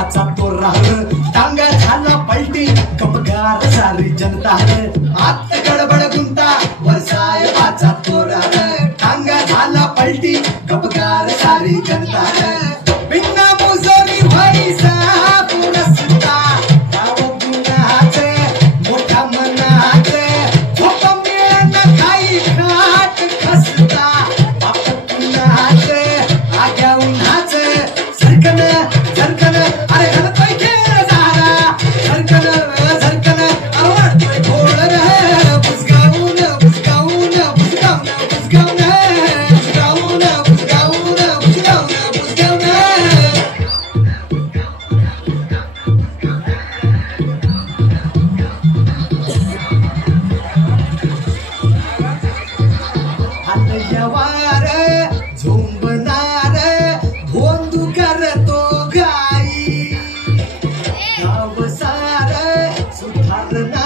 पाचाचा तो राहण टांगा झाला पलटी कपगार सारी जनता आत गडबड गुंता वरसाय पाचा तो राहण टांगा झाला पलटी कपगार सारी जनता बिना मुजोरी व्हायचा पुरस्ता गाव गुन्हाचे मोठा मनाचे झोप मिळणं काही खाट खसता बाप पुन्हाचे आग्या उन्हाचे झरकन झरकन अरे घालतोय खेळ झाला झरकन झरकन अरे वाटतोय घोळ रे बुजगावून बुजगावून बुजगावून बुजगावून बुजगावून बुजगावून बुजगावून बुजगावून हलयवार झुंबणार धोंदू करतो गाई गाव सार सुधारणार